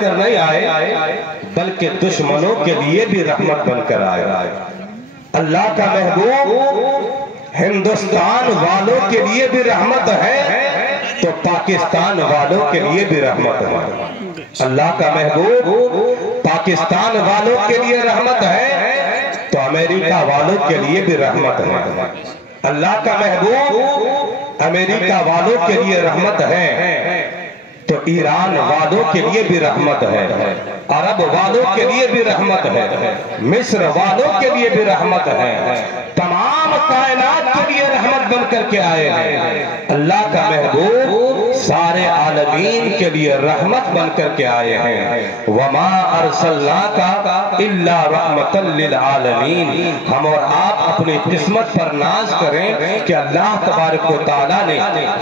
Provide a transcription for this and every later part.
کر نہیں آئے بلکہ دشمنوں کے لیے بھی رحمت بن کر آئے. اللہ کا محبوب ہندوستان والوں کے لیے بھی رحمت ہے تو پاکستان والوں کے لیے بھی رحمت ہے. اللہ کا محبوب پاکستان والوں کے لیے رحمت ہے تو امریکہ والوں کے لیے بھی رحمت ہے. اللہ کا محبوب امریکہ والوں کے لیے رحمت ہے تو ایران والوں کے لیے بھی رحمت ہے, عرب والوں کے لیے بھی رحمت ہے, مصر والوں کے لیے بھی رحمت ہے, تمام کائنات کے لیے رحمت بن کر کے آئے ہیں. اللہ کا محبوب سارے عالمین کے لیے رحمت بن کر کے آئے ہیں. وَمَا أَرْسَلْنَاكَ إِلَّا رَحْمَةً لِلْعَالَمِينَ. ہم اور آپ اپنی قسمت پر ناز کریں کہ اللہ تبارک و تعالیٰ نے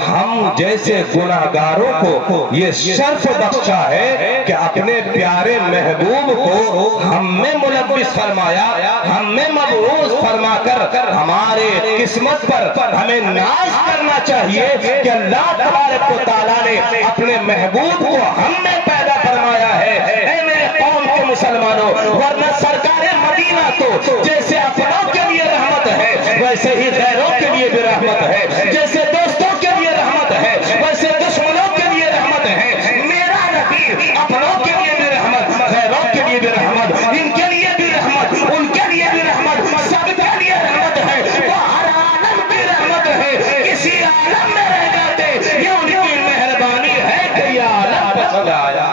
ہم جیسے گناہگاروں کو یہ شرف بخشا ہے کہ اپنے پیارے محبوب کو ہم میں ملبس فرمایا, ہم میں مبعوث فرما کر ہمارے قسمت پر ہمیں ناز کرنا چاہیے کہ اللہ تبارک و تعالیٰ نے اپنے محبوب کو ہم میں پیدا فرمایا ہے. اے میرے قوم کے مسلمانوں, ورنہ سرکار مدینہ تو جیسے اپنوں کے لیے رحمت ہے ویسے ہی غیروں کے لیے بھی رحمت ہے, جیسے دوستوں کے لیے رحمت ہے ویسے دشمنوں کے لیے رحمت ہے. میرا نبی اپنوں کے لیے بھی رحمت, غیروں کے لیے بھی رحمت, ان کے لیے بھی رحمت, ان کے لیے بھی رحمت, سب کے لیے رحمت ہے. وہ ہر عالم کی رحمت ہے. کسی عالم میں رہ جاتے یہ ان کی مہربانی ہے کہ یہ عالم پسند آیا.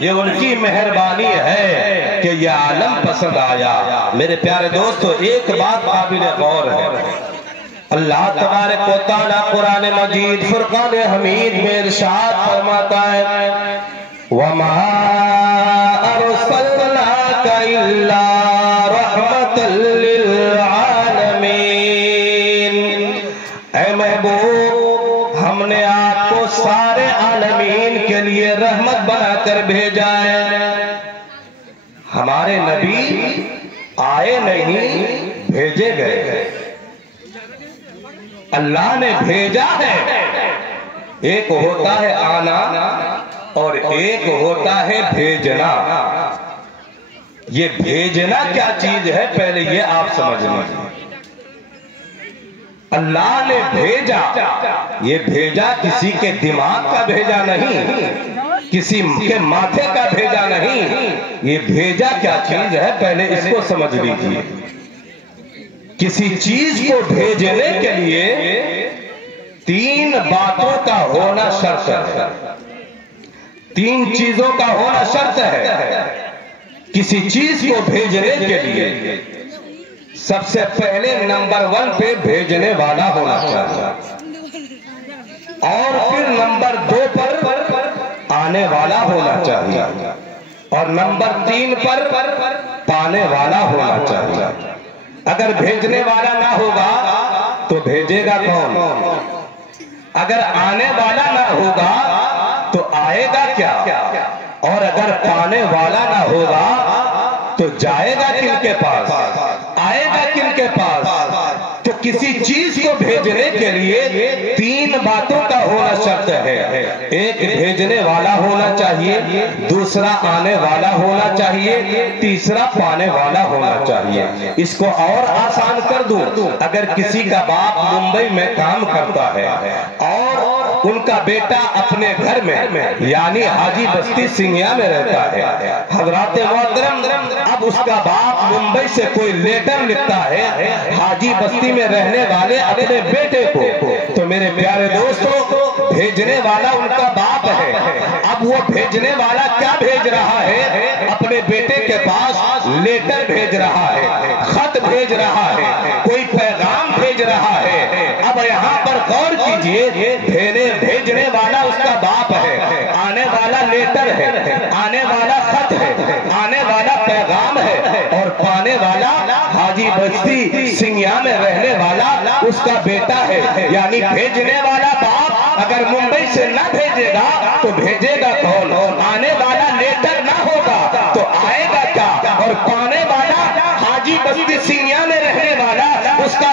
یہ ان کی مہربانی ہے کہ یہ عالم پسند آیا. میرے پیارے دوستو, ایک بات قابل غور ہے. اللہ تبارک و تعالیٰ قرآن مجید فرقان حمید میں ارشاد فرماتا ہے وَمَا أَرْسَلْنَاكَ إِلَّا رَحْمَةً لِلْعَالَمِينَ. اے محبوب, ہم نے آپ کو سارے عالمین کے لیے رحمت بنا کر بھیجا ہے. ہمارے نبی آئے نہیں, بھیجے گئے. اللہ نے بھیجا ہے. ایک ہوتا ہے آنا اور ایک ہوتا ہے بھیجنا. یہ بھیجنا کیا چیز ہے پہلے یہ آپ سمجھ لیں. اللہ نے بھیجا, یہ بھیجا کسی کے دماغ کا بھیجا نہیں, کسی کے ماتھے کا بھیجا نہیں. یہ بھیجا کیا چیز ہے پہلے اس کو سمجھ لیجیے. کسی چیز کو بھیجنے کے لیے تین باتوں کا ہونا شرط ہے, تین چیزوں کا ہونا شرط ہے. کسی چیز کو بھیجنے کے لیے سب سے پہلے نمبر 1 پہ بھیجنے والا ہونا چاہیے, اور پھر نمبر 2 پر آنے والا ہونا چاہیے, اور نمبر 3 پر پانے والا ہونا چاہیے. اگر بھیجنے والا نہ ہوگا تو بھیجے گا کون؟ اگر آنے والا نہ ہوگا تو آئے گا کیا؟ اور اگر پانے والا نہ ہوگا تو جائے گا کن کے پاس؟ آئے گا کن کے پاس؟ تو کسی چیز کو بھیجنے کے لیے تین باتوں کا ہونا شرط ہے. ایک بھیجنے والا ہونا چاہیے, دوسرا آنے والا ہونا چاہیے, تیسرا پانے والا ہونا چاہیے. اس کو اور آسان کر دوں, اگر کسی کا باپ ممبئی میں کام کرتا ہے اور ان کا بیٹا اپنے گھر میں یعنی حاجی بستی سنگیا میں رہتا ہے, حضرات محترم اب اس کا باپ ممبئی سے کوئی لیٹر لکھتا ہے حاجی بستی میں رہنے والے اپنے بیٹے کو, تو میرے پیارے دوستو بھیجنے والا ان کا باپ ہے. اب وہ بھیجنے والا کیا بھیج رہا ہے؟ اپنے بیٹے کے پاس لیٹر بھیج رہا ہے, خط بھیج رہا ہے, کوئی پیغام بھیج رہا ہے. اب یہاں پر غور کیجئے, بھیجنے والا اس کا باپ ہے, آنے والا لیٹر ہے, آنے والا خط ہے, آنے والا پیغام ہے, اور پانے والا حاجی بستی سنگیا میں رہنے والا اس کا بیٹا ہے. یعنی بھیجنے والا باپ اگر ممبئی سے نہ بھیجے گا تو بھیجے گا کون؟ آنے والا لیٹر نہ ہوگا تو آئے گا کیا؟ اور پانے والا حاجی بستی سنگیا میں رہنے والا اس کا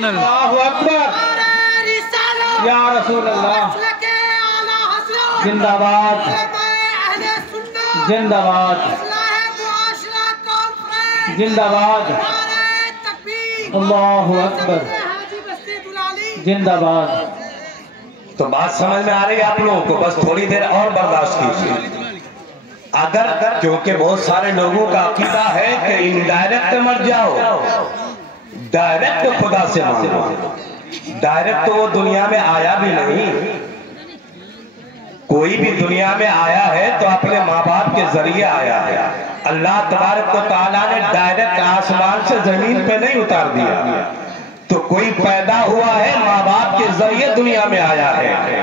سبحان اللہ اللہ اکبر یا رسول اللہ زندہ باد زندہ باد زندہ باد اللہ اکبر زندہ باد۔ تو بات سمجھ میں آ رہی ہے آپ لوگوں کو؟ بس تھوڑی دیر اور برداشت کیجیے۔ اگر کیونکہ بہت سارے لوگوں کا عقیدہ ہے کہ انڈائریکٹ مر جاؤ، ڈائریکٹ خدا سے مانگو۔ ڈائریکٹ تو وہ دنیا میں آیا بھی نہیں، کوئی بھی دنیا میں آیا ہے تو اپنے ماں باپ کے ذریعے آیا ہے۔ اللہ تبارک و تعالیٰ نے ڈائریکٹ آسمان سے زمین پہ نہیں اتار دیا، تو کوئی پیدا ہوا ہے ماں باپ کے ذریعے دنیا میں آیا ہے۔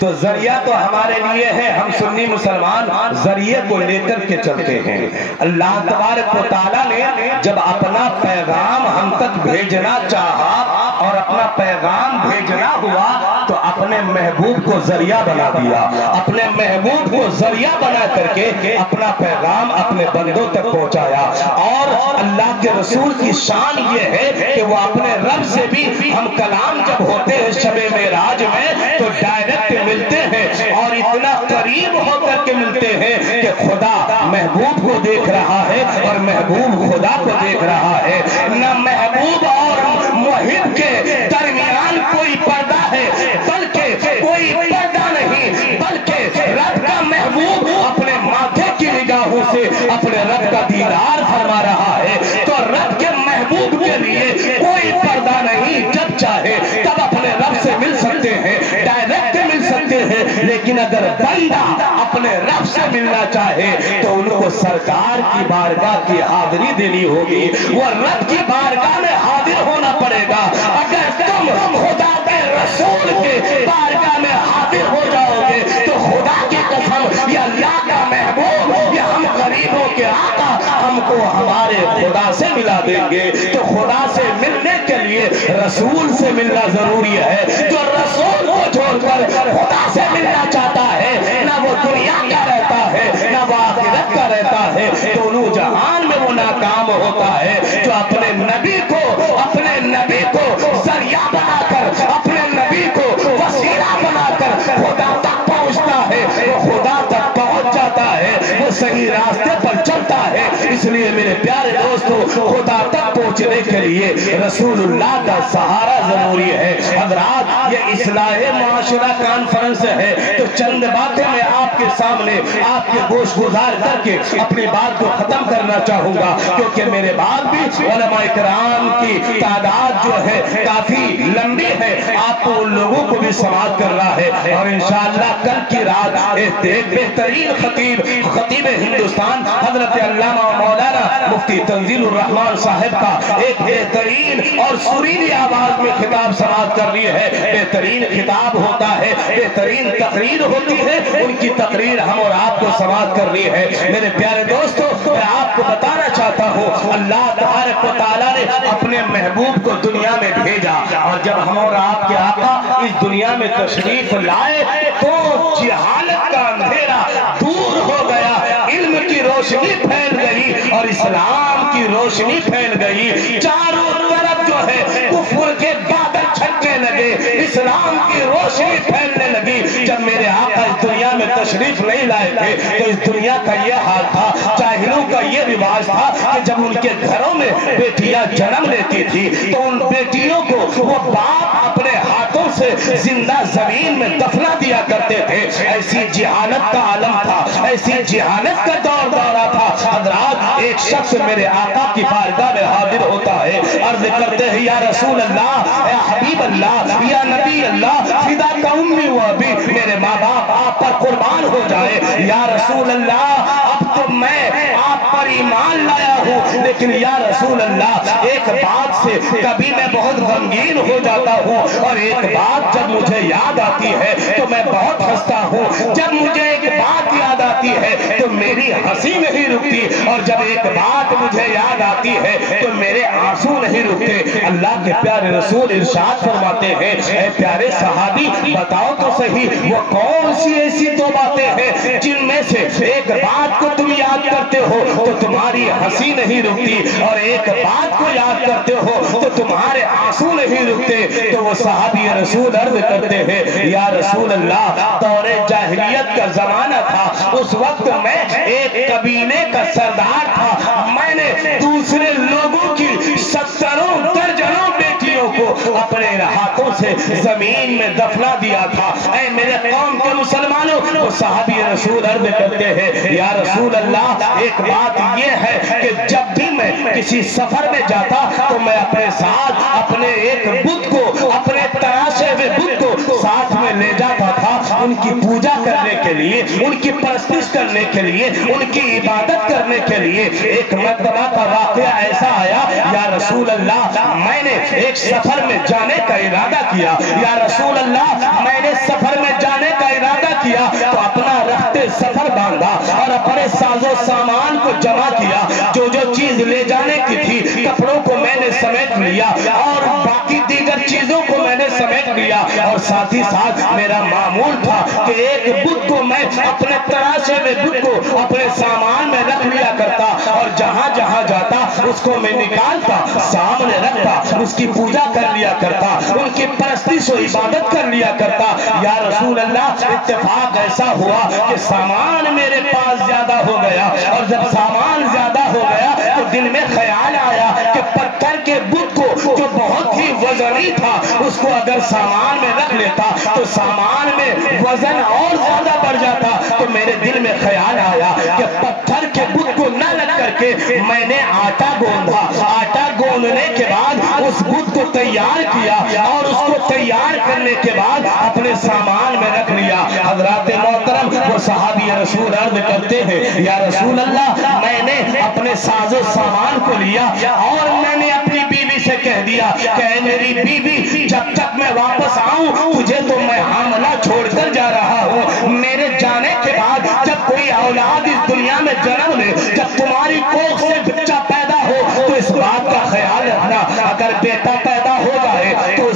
تو ذریعہ تو ہمارے لیے ہے، ہم سنی مسلمان ذریعے کو لے کر کے چلتے ہیں۔ اللہ تبارک و تعالیٰ نے جب اپنا پیغام ہم تک بھیجنا چاہا اور اپنا پیغام بھیجنا ہوا تو اپنے محبوب کو ذریعہ بنا دیا، اپنے محبوب کو ذریعہ بنا کر کے اپنا پیغام اپنے بندوں تک پہنچایا۔ اور اللہ کے رسول کی شان یہ ہے کہ وہ اپنے رب سے بھی، ہم کلام جب ہوتے ہیں شب معراج میں تو ڈائریکٹ ملتے ہیں اور اتنا قریب ہو کر کے ملتے ہیں کہ خدا محبوب کو دیکھ رہا ہے اور محبوب خدا کو دیکھ رہا ہے۔ نہ محبوب اور محب کے درمیان کوئی پردہ ہے، بلکہ کوئی پردہ نہیں، بلکہ رب کا محبوب اپنے ماتھے کی نگاہوں سے اپنے رب کا دیدار فرما رہا ہے۔ تو رب کے محبوب کے لیے کوئی پردہ نہیں، جب چاہے تب اپنے رب سے مل سکتے ہیں، ڈائریکٹ مل سکتے ہیں۔ لیکن اگر بندہ اپنے رب سے ملنا چاہے تو ان کو سرکار کی بارگاہ کی حاضری دینی ہوگی، وہ رب کی بارگاہ میں حاضر ہونا پڑے گا۔ اگر تم خدا کے رسول کے بارگاہ میں حاضر ہو جاؤ گے تو خدا کی قسم یا اللہ کا محبوب یا ہم غریبوں کے آقا ہم کو ہمارے خدا سے ملا دیں گے۔ تو خدا سے ملنے کے لیے رسول سے ملنا ضروری ہے۔ جو رسول کو چھوڑ کر خدا سے ملنا چاہتا ہے، نہ وہ دنیا کا رہتا ہے نہ وہ آخرت کا رہتا ہے، دونوں جہان میں وہ ناکام ہوتا ہے۔ جو اپنے نبی کو ذریعہ بنا کر، اپنے نبی کو وسیلہ بنا کر خدا تک پہنچتا ہے، وہ خدا تک پہنچ جاتا ہے، وہ صحیح راستے پر چلتا ہے۔ اس لیے میرے پیارے دوستو، خدا تک پہنچنے کے لیے رسول اللہ کا سہارا ضروری ہے۔ حضرات، یہ اصلاح معاشرہ کانفرنس ہے تو چند باتیں میں آپ کے سامنے آپ کے گوش گزار کر کے اپنی بات کو ختم کرنا چاہوں گا، کیونکہ میرے بعد بھی علماء کرام کی تعداد جو ہے کافی لمبی ہے، آپ کو ان لوگوں کو بھی سماعت کر رہا ہے۔ اور انشاءاللہ کل کی رات ایک بہترین خطیب ہندوستان حضرت علامہ مولانا مفتی تنزیل الرحمان صاحب کا ایک بہترین اور سریلی آواز میں خطاب سماعت کرنی ہے۔ بہترین خطاب ہوتا ہے، بہترین تقریر ہوتی ہے، ان کی تقریر ہم اور آپ کو سماعت کرنی ہے۔ میرے پیارے دوستو، میں آپ کو بتانا چاہتا ہوں، اللہ تبارک و تعالیٰ نے اپنے محبوب کو دنیا میں بھیجا، اور جب ہم اور آپ کے آقا اس دنیا میں تشریف لائے تو جہالت کا اندھیرا دور ہو گیا، علم کی روشنی پھیل گئی اور اسلام کی روشنی پھیل گئی۔ چاروں طرف جو ہے کفر کے بادل چھٹنے لگے، اسلام کی روشنی پھیلنے لگی۔ جب میرے آقا اس دنیا میں تشریف نہیں لائے تھے تو اس دنیا کا یہ حال تھا، جاہلوں کا یہ رواج تھا کہ جب ان کے گھروں میں بیٹیاں جنم لیتی تھی تو ان بیٹیوں کو وہ باپ اپنے ہاتھوں سے زندہ زمین میں دفنا دیا کرتے تھے۔ ایسی جہالت کا عالم تھا، ایسی جہالت کا دورہ تھا۔ حضرات، ایک شخص میرے آقا کی بارگاہ میں حاضر ہوتا ہے، عرض کرتے ہیں یا رسول اللہ، یا حبیب اللہ، یا نبی اللہ، فدا کا امی و ابی، میرے ماں باپ آپ پر قربان ہو جائے۔ یا رسول اللہ، اب تو میں آپ پر ایمان لایا ہوں، لیکن یا رسول اللہ ایک بات سے کبھی میں بہت غمگین ہو جاتا ہوں اور ایک بات جب مجھے یاد آتی ہے تو میں بہت ہنستا ہوں۔ جب مجھے ایک بات یاد آتی ہے تو میری ہنسی نہیں رکتی، اور جب ایک بات مجھے یاد آتی ہے تو میرے آنسو نہیں رکتے۔ اللہ کے پیارے رسول ارشاد فرماتے ہیں، اے پیارے صحابی بتاؤ تو صحیح وہ کون سی ایسی دو باتیں ہیں جن میں سے ایک بات کو تم تم یاد کرتے ہو تو تمہاری ہنسی نہیں رکتی، اور ایک بات کو یاد کرتے ہو تو تمہارے آنسو نہیں رکتے۔ تو وہ صحابی رسول عرض کرتے ہیں یا رسول اللہ، دور جاہلیت کا زمانہ تھا، اس وقت میں ایک قبیلے کا سردار تھا، میں نے دوسرے لوگوں کی 70 درجنوں بیٹیوں کو اپنے ہاتھوں سے زمین میں دفنا دیا تھا۔ اے میرے قوم کے مسلمانوں، وہ صحابی رسول عرض کرتے ہیں یا رسول اللہ، ایک بات یہ ہے کہ جب بھی میں کسی سفر میں جاتا تو میں اپنے ساتھ اپنے ایک بت کو، اپنے تراشے ہوئے بت کو ساتھ میں لے جاتا تھا، ان کی پوجا کرنے کے لیے، ان کی پرستش کرنے کے لیے، ان کی عبادت کرنے کے لیے۔ ایک مرتبہ کا واقعہ ایسا آیا یا رسول اللہ، میں نے ایک سفر میں جانے کا ارادہ کیا، یا رسول اللہ میں نے سفر میں جانے کا ارادہ کیا تو اپنا رخت سفر باندھا اور اپنے ساز و سامان کو جمع کیا، جو چیز لے جانے کی تھی، کپڑوں کو میں نے سمیٹ لیا اور باقی دیگر چیزوں کو میں نے سمیٹ لیا، اور ساتھ ہی ساتھ میرا معمول تھا کہ ایک بت کو میں اپنے تراشے میں بت کو اپنے سامان میں رکھ لیا کرتا، اور جہاں جہاں جاتا اس کو میں نکالتا، سامنے رکھتا، اس کی پوجا کر لیا کرتا، ان کی پرستش و عبادت کر لیا کرتا۔ یا رسول اللہ، اتفاق ایسا ہوا کہ سامان میرے پاس زیادہ ہو گیا، اور جب سامان زیادہ ہو گیا تو دل میں خیال آیا کہ پتھر کے بت کو جو بہت ہی وزنی تھا، اس کو اگر سامان میں رکھ لیتا تو سامان میں وزن اور زیادہ بڑھ جاتا۔ تو میرے دل میں خیال آیا کہ پتھر کے بت کو نہ رکھ کر کے میں نے آٹا گوندھا، آٹا گوندھنے کے بعد اس بت کو تیار کیا، اور اس کو تیار کرنے کے بعد اپنے سامان میں رکھ لیا۔ حضرات محترم، وہ صحابی رسول عرض کرتے ہیں یا رسول اللہ، میں نے اپنے ساز و سامان کو لیا اور میں نے اپنی بیوی سے کہہ دیا کہ اے میری بیوی، جب تک میں واپس آؤں تجھے تو میں حاملہ چھوڑ کر جا رہا ہوں، میرے جانے کے بعد جب کوئی اولاد اس دنیا میں جنم لے، جب تمہاری کوکھ سے بچہ پیدا ہو تو اس بات کا خیال رکھنا، اگر بیٹا پیدا ہو جائے تو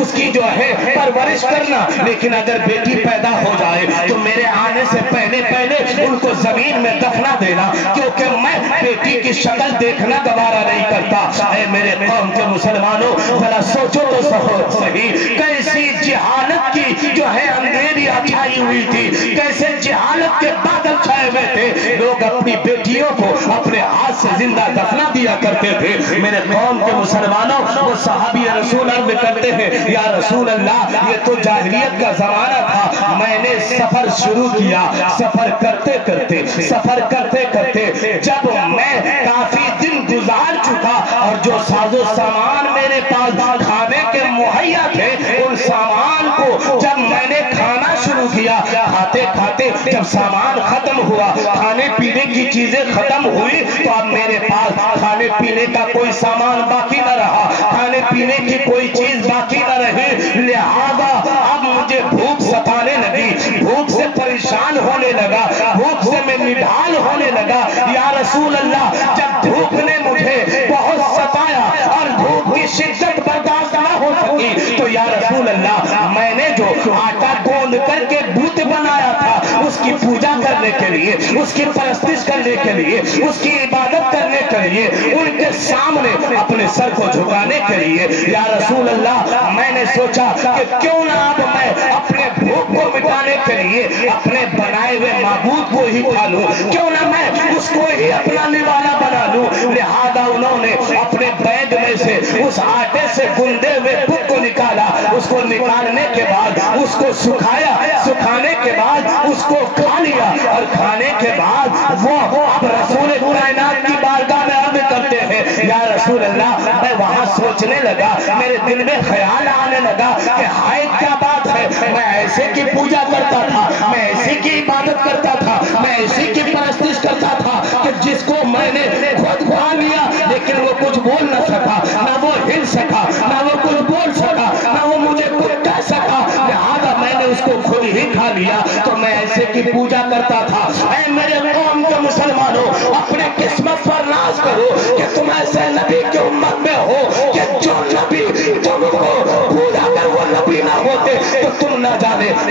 اس کی جو ہے پرورش کرنا، لیکن اگر بیٹی پیدا ہو جائے تو میرے آنے سے پہلے ان کو زمین میں دفنا دینا، کیونکہ میں بیٹی کی شکل دیکھنا گوارا نہیں کرتا۔ اے میرے قوم کے مسلمانوں، ذرا سوچو تو صحیح، کیسی جہالت کی جو ہے اندھیریاں چھائی ہوئی تھی، کیسے جہالت کے بادل چھائے ہوئے تھے، لوگ اپنی بیٹیوں کو اپنے ہاتھ سے زندہ دفنا دیا کرتے تھے۔ میرے قوم کے مسلمانوں، وہ صحابی رسول عرض کرتے ہیں یا رسول اللہ، یہ تو جاہلیت کا زمانہ تھا، میں نے سفر شروع کیا، سفر کرتے کرتے جب میں کافی دن گزار چکا اور جو ساز و سامان میرے پاس کھانے کے مہیا تھے، ان سامان کو جب میں نے کھانا شروع کیا، کھاتے کھاتے جب سامان ختم ہوا، کھانے پینے کی چیزیں ختم ہوئی، تو اب میرے پاس کھانے پینے کا کوئی سامان باقی نہ رہا، کھانے پینے کی کوئی چیز باقی نہ رہی، لہذا اب مجھے بھوک ستانے لگی، بھوک سے پریشان ہونے لگا، بھوک سے میں نڈھال ہونے لگا۔ یا رسول اللہ، جب بھوک نے مجھے بہت ستایا اور بھوک کی شدت برداشت نہ ہو سکی، تو یا رسول اللہ، میں نے جو آٹا گوندھ کر کے بت بنایا تھا، اس کی پوجا کرنے کے لیے، اس کی پرستش کرنے کے لیے، اس کی عبادت کرنے کے لیے، ان کے سامنے اپنے سر کو جھکانے کے لیے، یا رسول اللہ، میں نے سوچا کہ کیوں نہ اب میں اپنے بھوک کو مٹانے کے لیے اپنے بنائے ہوئے معبود کو ہی کھا لوں، کیوں نہ میں اس کو ہی اپنا نوالا بنا لوں۔ لہذا انہوں نے اپنے بیگ میں سے اس آٹے سے گندے ہوئے بت کو نکالا، اس کو نکالنے کے بعد اس کو سکھایا، سکھانے کے بعد اس کو کھا لیا، اور کھانے کے بعد وہ اب رسول کائنات کی بارگاہ میں عرض کرتے ہیں یا رسول اللہ، میں وہاں سوچنے لگا، میرے دل میں خیال آنے لگا کہ ہائے کیا بات ہے، میں ایسے کی پوجا کرتا تھا، میں ایسے کی عبادت کرتا تھا، میں ایسے کی پرستش کرتا تھا کہ جس کو میں نے خود کھا لیا، لیکن وہ کچھ بول نہ سکا، نہ وہ ہل سکا، نہ وہ کچھ بول سکا، نہ وہ مجھے کچھ کہہ سکا، لہذا میں نے اس کو خود ہی کھا لیا، تو میں ایسے کی پوجا کرتا تھا۔ اے میرے قوم کے مسلمانوں، اپنے قسمت پر ناز کرو کہ تم ایسے نبی کی امت میں ہو کہ جو نبی تم کو پوجا کر وہ نبی نہ ہوتے تو تم نہ جانے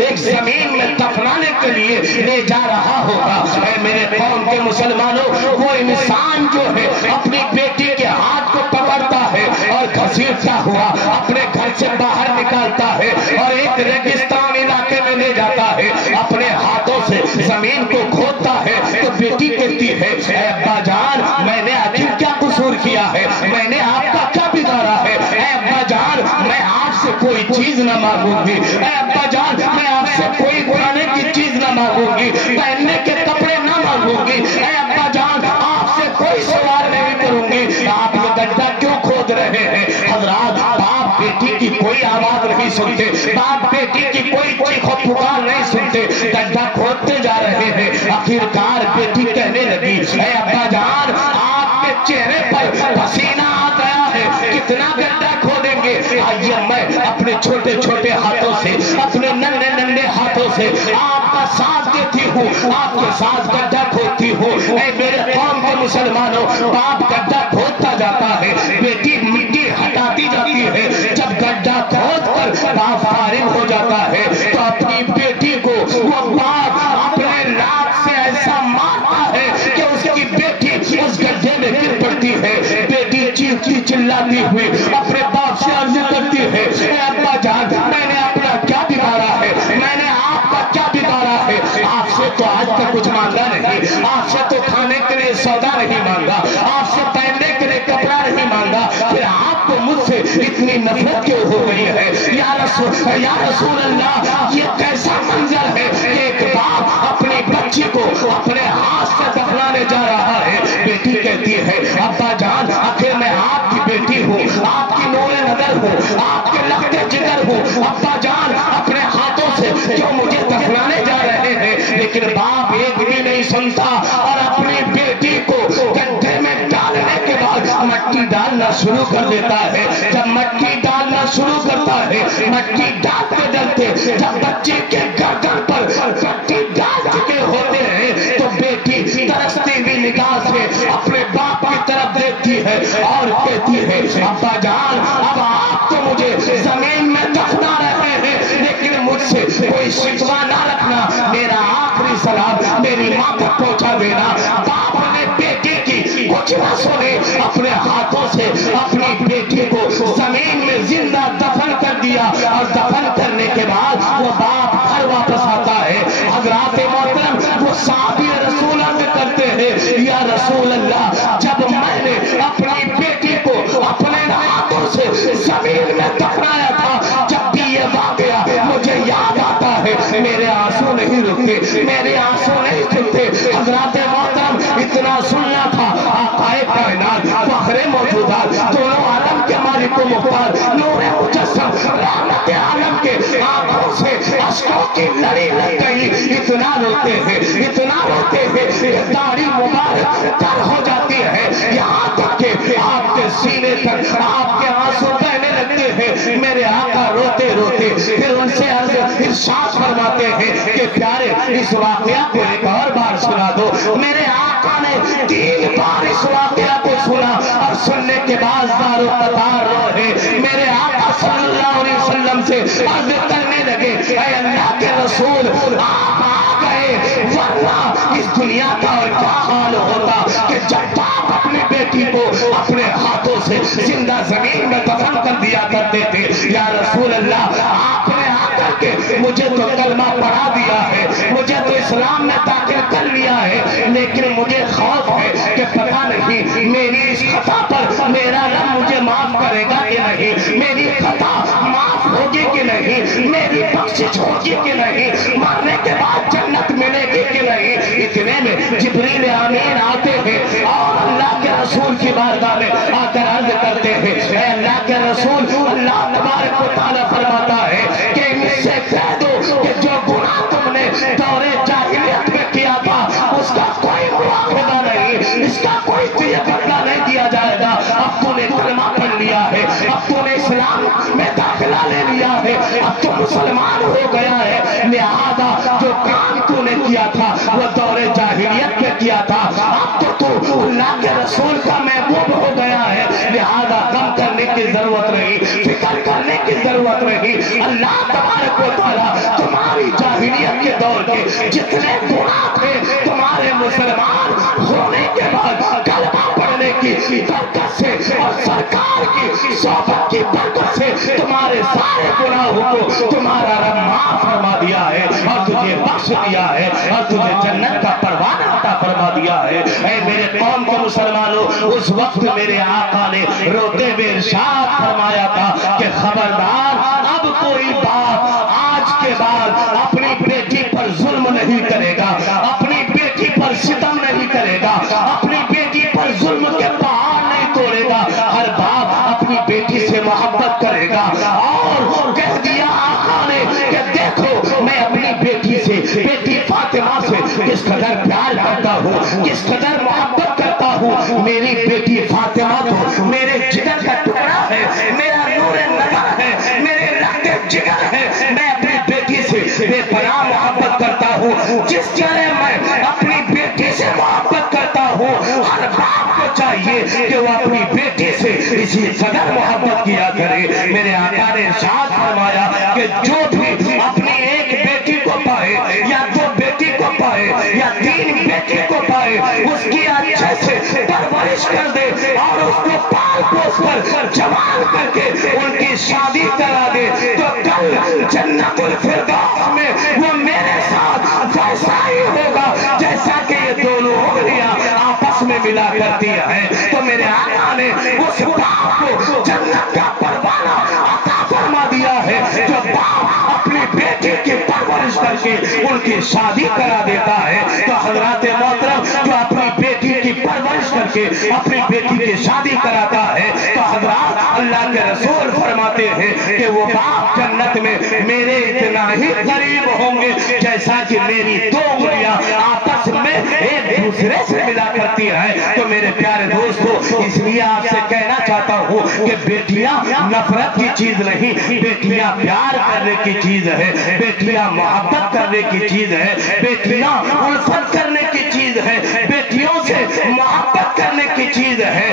ایک زمین میں دفنانے کے لیے لے جا رہا ہوگا۔ اے میرے قوم کے مسلمانوں، وہ انسان جو ہے اپنی بیٹی کے ہاتھ کو پکڑتا ہے اور گھسیٹتا ہوا اپنے گھر سے باہر نکالتا ہے اور ایک ریگستان علاقے میں لے جاتا ہے، اپنے ہاتھوں سے زمین کو کھودتا ہے تو بیٹی کہتی ہے اے ابا جان میں نے آخر کیا قصور کیا ہے، میں نے آپ کا کیا بگاڑا ہے؟ اے ابا جان میں آپ سے کوئی چیز نہ مانگوں گی، اے ابا جان میں آپ سے کوئی کھانے کی چیز نہ مانگوں گی، پہننے کے کپڑے نہ مانگوں گی، اے ابا جان آپ سے کوئی سوال نہیں کروں گی، آپ یہ گڈھا کیوں کھود رہے ہیں؟ حضرات باپ بیٹی کی کوئی آواز نہیں سنتے، باپ بیٹی کی کوئی چیخ و پکار نہیں سنتے، گڈھا کھودتے جا رہے ہیں۔ آخرکار بیٹی کہنے لگی اے ابا جان آپ کے چہرے پر پسینہ آ گیا ہے، کتنا گڈھا کھودیں گے؟ آئیے میں اپنے چھوٹے چھوٹے ہاتھوں سے، اپنے ننھے ننھے ہاتھوں سے آپ کا ساتھ دیتی ہوں، آپ کے ساتھ گڈھا کھودتی ہوں۔ اے میرے قوم کے مسلمانوں، باپ گڈھا کھودتا جاتا ہے، بیٹی مٹی ہٹاتی جاتی ہے۔ جب گڈھا کھود کر باپ فارغ ہو جاتا ہے تو اپنی بیٹی کو وہ باپ اپنے لاکھ سے ایسا مارتا ہے کہ اس کی بیٹی اس گڈھے میں گر پڑتی ہے۔ بیٹی چیختی چلاتی ہوئی اپنے باپ سے عرض کرتی ہے اے ابا جان میں نے اپنا کیا بگاڑا ہے، میں نے آپ کا کیا بگاڑا ہے؟ آپ سے تو آج تک کچھ مانگا نہیں، آپ سے تو کھانے کے لیے سودا نہیں مانگا، آپ سے پہننے کے لیے کپڑا نہیں مانگا، پھر آپ کو مجھ سے اتنی نفرت کیوں ہو گئی ہے؟ یا رسول اللہ یہ کیسا منظر ہے کہ ایک باپ اپنی بچی کو اپنے ہاتھ سے دفنانے جا رہا ہے۔ بیٹی کہتی ہے ابا جان آخر میں آپ کی بیٹی ہوں، آپ کی نور نظر ہوں، آپ کے لخت جگر ہوں، ابا جان اپنے ہاتھوں سے کیوں مجھے دفنانے جا رہے ہیں؟ لیکن باپ ایک بھی نہیں سنتا اور اپنی بیٹی کو گڈھے میں ڈالنے کے بعد مٹی ڈالنا شروع کر دیتا ہے۔ جب مٹی ڈالنا شروع کرتا ہے، مٹی ڈالتے ڈالتے جب بچے کے گردن پر مٹی ڈال چکے ہوتے ہیں تو بیٹی ترستی ہوئی نگاہ سے اپنے باپ کی طرف دیکھتی ہے اور کہتی ہے ابا جان اب آپ تو مجھے زمین میں دفنا رہے ہیں لیکن مجھ سے کوئی شکوہ نہ رکھنا، میرا آخری سلام میری ماں تک پہنچا دینا۔ باپ نے بیٹی کی کچھ نہ سنے، اپنے ہاتھوں سے اپنی بیٹی کو زمین میں زندہ دفن کر دیا اور دفن کرنے کے بعد وہ باپ گھر واپس آتا ہے۔ حضرات محترم وہ صحابی رسول عرض کرتے ہیں یا رسول اللہ جب میں نے اپنی بیٹی کو اپنے ہاتھوں سے زمین میں دفنایا تھا، جب بھی یہ واقعہ مجھے یاد آتا ہے میرے آنسو نہیں رکتے، میرے آنسو نہیں رکتے۔ حضرات محترم اتنا سننا تھا آقا کائنات فخر موجودات دونوں عالم کے مالک و مختار نور مجسم رحمت عالم کے آنکھوں سے اشکوں کی لڑی لگ گئی، اتنا روتے ہیں اتنا روتے ہیں، داڑھی مبارک تر ہو جاتی ہے، یہاں تک کہ آپ کے سینے تک آپ کے آنسو بہنے لگتے ہیں۔ میرے آقا روتے روتے پھر ان سے ارشاد فرماتے ہیں کہ پیارے اس واقعہ کو ایک اور بار سنا دو۔ میرے آقا نے 3 بار اس واقعہ کو سنا اور سننے کے بعد دار و قطار رہے۔ میرے آقا صلی اللہ علیہ وسلم سے عرض کرنے لگے اے اللہ کے رسول آپ آ گئے، ورنہ اس دنیا کا اور کیا حال ہوتا کہ جب باپ اپنی بیٹی کو اپنے ہاتھوں سے زندہ زمین میں دفن کر دیا کرتے تھے۔ یا رسول اللہ آپ نے آ کر کے مجھے تو کلمہ پڑھا دیا ہے، مجھے تو اسلام میں داخل کر لیا ہے، لیکن مجھے خوف ہے کہ پتہ نہیں میری اس خطا پر میرا رب مجھے معاف کرے گا کہ نہیں، میری خطا معاف ہوگی کہ نہیں، میری بخشش ہوگی کہ نہیں، مرنے کے بعد جنت ملے گی کہ نہیں۔ اتنے میں جبریل امین آتے ہیں اور اللہ کے رسول کی بارگاہ میں آ کر عرض کرتے ہیں اے اللہ کے رسول اللہ تبارک و تعالیٰ فرماتا ہے کہ ان سے کہہ دو کہ جو گناہ تم نے دور جاہلیت میں کیا تھا اس کا کوئی مواخذہ نہیں، اس کا کوئی تجھے بدلہ نہیں دیا جائے گا۔ اب تو نے کلمہ پڑھ لیا ہے، اب تو نے اسلام میں داخلہ لے لیا ہے، اب تو مسلمان ہو گیا ہے، لہذا جو کام تو نے کیا تھا وہ دور جاہلیت میں کیا تھا، اب تو اللہ کے رسول کا محبوب ہو گیا ہے، لہذا غم کرنے کی ضرورت نہیں، فکر کرنے کی ضرورت نہیں۔ اللہ تبارک و تعالیٰ تمہارے مکائی جاہلیت کے دور کے جتنے گناہ تھے تمہارے مسلمان ہونے کے بعد کلمہ پڑھنے کی برکت سے اور سرکار کی صحبت کی برکت سے تمہارے سارے گناہوں کو تمہارا رب معاف فرما دیا ہے اور تجھے بخش دیا ہے اور تجھے جنت کا پروانہ عطا فرما دیا ہے۔ اے میرے قوم کے مسلمانوں، اس وقت میرے آقا نے روتے ہوئے ارشاد فرمایا تھا کہ خبردار اب کوئی باپ آج کے بعد اپنی بیٹی پر ظلم نہیں کرے گا، اپنی بیٹی پر ستم نہیں کرے گا، اپنی بیٹی پر ظلم کے پہاڑ نہیں توڑے گا۔ ہر باپ اپنی بیٹی سے محبت کرے گا۔ اور کہہ دیا آقا نے کہ دیکھو میں اپنی بیٹی سے، بیٹی فاطمہ سے کس قدر پیار کرتا ہوں، کس قدر محبت کرتا ہوں۔ میری بیٹی فاطمہ تو میرے جگر کا ٹکڑا ہے، میرا نور نظر ہے، میرے رخت جگر ہے۔ میں اپنی بیٹی سے بے پناہ محبت کرتا ہوں، جس طرح میں اپنی بیٹی سے محبت کرتا ہوں۔ ہر باپ کو چاہیے کہ وہ اپنی بیٹی سے اسی قدر محبت کیا کرے۔ میرے آقا نے ارشاد فرمایا کہ جو بھی اپنی ایک بیٹی کو پائے یا دو بیٹی کو پائے یا تین بیٹی کو پائے، اس کی اچھے سے پرورش کر دے اور اس کو پال پوس کر جوان کر کے ان کی شادی کرا دے، تو کل جنت الفردوس میں وہ میرے ساتھ ویسا ہی ہوگا جیسا کہ یہ دونوں انگلیاں آپس میں ملا کرتی ہیں۔ تو میرے آقا نے اس باپ کو جنت کا پروانہ عطا فرما دیا ہے جو باپ اپنی بیٹی کی پرورش کر کے ان کی شادی کرا دیتا ہے۔ تو حضرات محترم، جو اپنی بیٹی کی پرورش کر کے اپنی بیٹی کی شادی کراتا ہے، تو حضرات اللہ کے رسول فرماتے ہیں کہ وہ باپ جنت میں میرے اتنا ہی قریب ہوں گے جیسا کہ میری دو انگلیاں آپس میں ایک دوسرے سے ملا کرتی ہیں۔ تو میرے پیارے دوستو، اس لیے آپ سے کہنا چاہتا ہوں کہ بیٹیاں نفرت کی چیز نہیں، بیٹیاں پیار کرنے کی چیز ہے، بیٹیاں محبت کرنے کی چیز ہے، بیٹیاں الفت کرنے کی چیز ہے، بیٹیوں سے محبت کرنے کی چیز ہے۔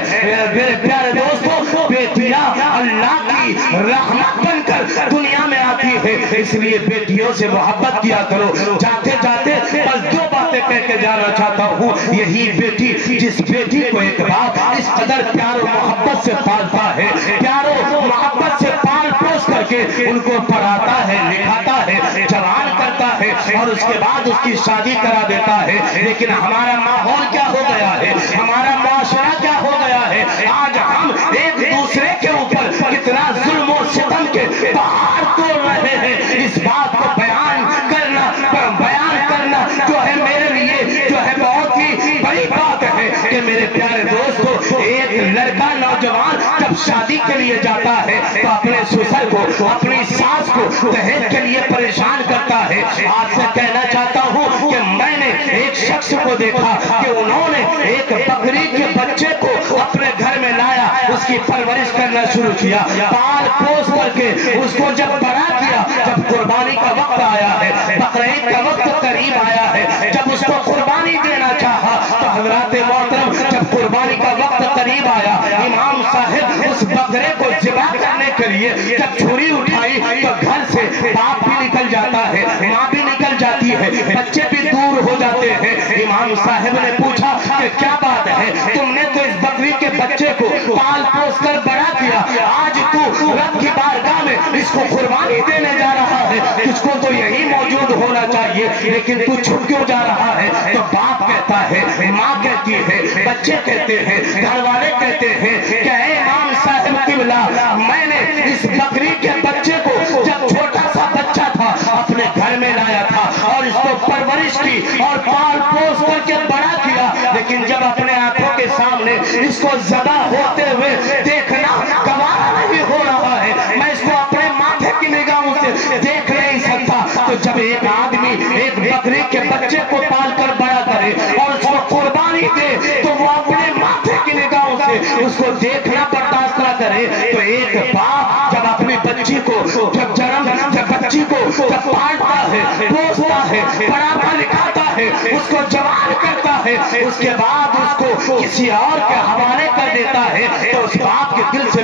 میرے پیارے دوستو، بیٹیاں اللہ کی رحمت بن کر دنیا میں آتی ہے، اس لیے بیٹیوں سے محبت کیا کرو۔ جاتے جاتے بس دو باتیں کہہ کے جانا چاہتا ہوں۔ یہی بیٹی، جس بیٹی کو ایک باپ اس قدر پیار و محبت سے پالتا ہے، پیار و محبت سے پال پوس کر کے ان کو پڑھاتا ہے، لکھاتا ہے، جوان کرتا ہے اور اس کے بعد اس کی شادی کرا دیتا ہے۔ لیکن ہمارا ماحول کیا ہو گیا ہے، ہمارا معاشرہ کیا ہو گیا ہے، آج ہم ایک دوسرے کے اوپر کتنا ظلم و ستم کے پہاڑ توڑ رہے ہیں۔ اس بات کو بیان کرنا جو ہے میرے لیے جو ہے بہت ہی بڑی بات ہے کہ میرے پیارے دوستو، ایک لڑکا نوجوان جب شادی کے لیے جاتا ہے تو اپنے سسر کو، اپنی ساس کو دہیج کے لیے پریشان کرتا ہے۔ آپ سے کہنا چاہتا ہوں کہ میں نے ایک شخص کو دیکھا کہ انہوں نے ایک بکری کے بچے کو اپنے گھر میں لایا، اس کی پرورش کرنا شروع کیا، پال پوس کر کے اس کو جب بڑا کیا، جب قربانی کا وقت آیا ہے، بقرعید کا وقت قریب آیا ہے، جب اس کو قربانی دینا چاہا تو حضرات محترم، جب قربانی کا وقت قریب آیا، امام صاحب اس بکرے کو ذبح کرنے کے لیے جب چھری اٹھائی تو گھر سے باپ بھی نکل جاتا ہے، ماں بھی نکل جاتی ہے، بچے بھی دور ہو جاتے ہیں۔ امام صاحب نے پوچھا کہ کیا بات ہے، تم نے تو اس بکری کے بچے کو پال پوس کر بڑا کیا، آج تو رب کی بارگاہ میں اس کو قربانی دینے جا رہا ہے، تجھ کو تو یہی موجود ہونا چاہیے، لیکن تو چھپ کیوں جا رہا ہے؟ تو باپ کہتا ہے، ماں کہتی ہے، بچے کہتے ہیں، گھر والے کہتے ہیں کہ اے امام صاحب قبلہ، میں نے اس بکری کے بچے کو جب چھوٹا سا بچہ تھا اپنے گھر میں لایا تھا اور اس کو پرورش کی اور پال پوس کر کے بڑا کیا، لیکن جب اپنے آنکھوں کے سامنے اس کو ذبح ہوتے ہوئے دیکھنا گوارا نہیں ہو رہا ہے، میں اس کو اپنے ماتھے کی نگاہوں سے دیکھ نہیں سکتا، تو جب ایک آدمی ایک بکری کے بچے کو پال کر بڑا کرے اور اس کو قربانی دے تو وہ اپنے ماتھے کی نگاہوں سے اس کو دیکھنا برداشت نہ کرے، تو ایک باپ جب اپنی بچی کو جب بچی کو جب پالتا ہے، پوستا ہے، پڑھاتا لکھاتا ہے، اس کو جوان کرتا ہے، اس کے بعد اس کو کسی اور کے حوالے کر دیتا ہے، تو اس باپ کے دل سے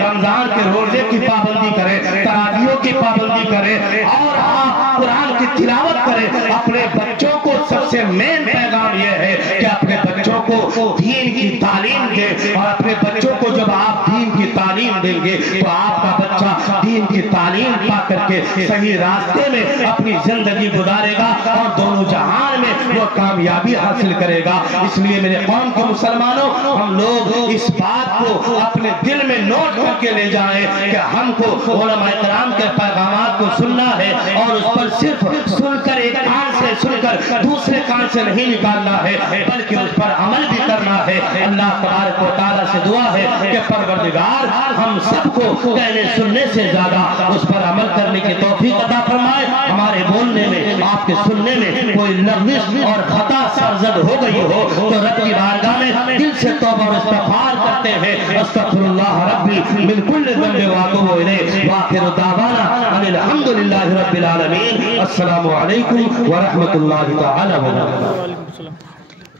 رمضان کے روزے کی پابندی کریں، تراویحوں کی پابندی کریں اور آپ قرآن کی تلاوت کریں۔ اپنے بچوں کو سب سے مین پیغام یہ ہے کہ اپنے بچوں کو دین کی تعلیم دیں، اور اپنے بچوں کو جب آپ دین کی تعلیم دیں گے تو آپ کا بچہ دین کی تعلیم پا کر کے صحیح راستے میں اپنی زندگی گزارے گا اور دونوں جہان میں وہ کامیابی حاصل کرے گا۔ اس لیے میرے قوم کے مسلمانوں، ہم لوگ اس بات کو اپنے دل میں نوٹ کر کے لے جائیں کہ ہم کو علماء کرام کے پیغامات کو سننا ہے، اور اس پر صرف سن کر ایک کان سے سن کر دوسرے کان سے نہیں نکالنا ہے، بلکہ اس پر عمل بھی کرنا ہے۔ اللہ تبارک و تعالیٰ سے دعا ہے کہ پروردگار ہم سب کو کہنے سننے سے زیادہ اس پر عمل کرنے کی توفیق عطا فرمائے۔ ہمارے بولنے میں، آپ کے سننے میں کوئی لغزش اور خطا سرزد ہو گئی ہو تو رب کی بارگاہ میں دل سے توبہ اور استغفار کرتے ہیں۔ استغفر اللہ ربی من کل ذنب واتوب الیہ، وآخر دعوانا ان الحمدللہ رب العالمین۔ السلام علیکم ورحمۃ اللہ تعالی وبرکاتہ۔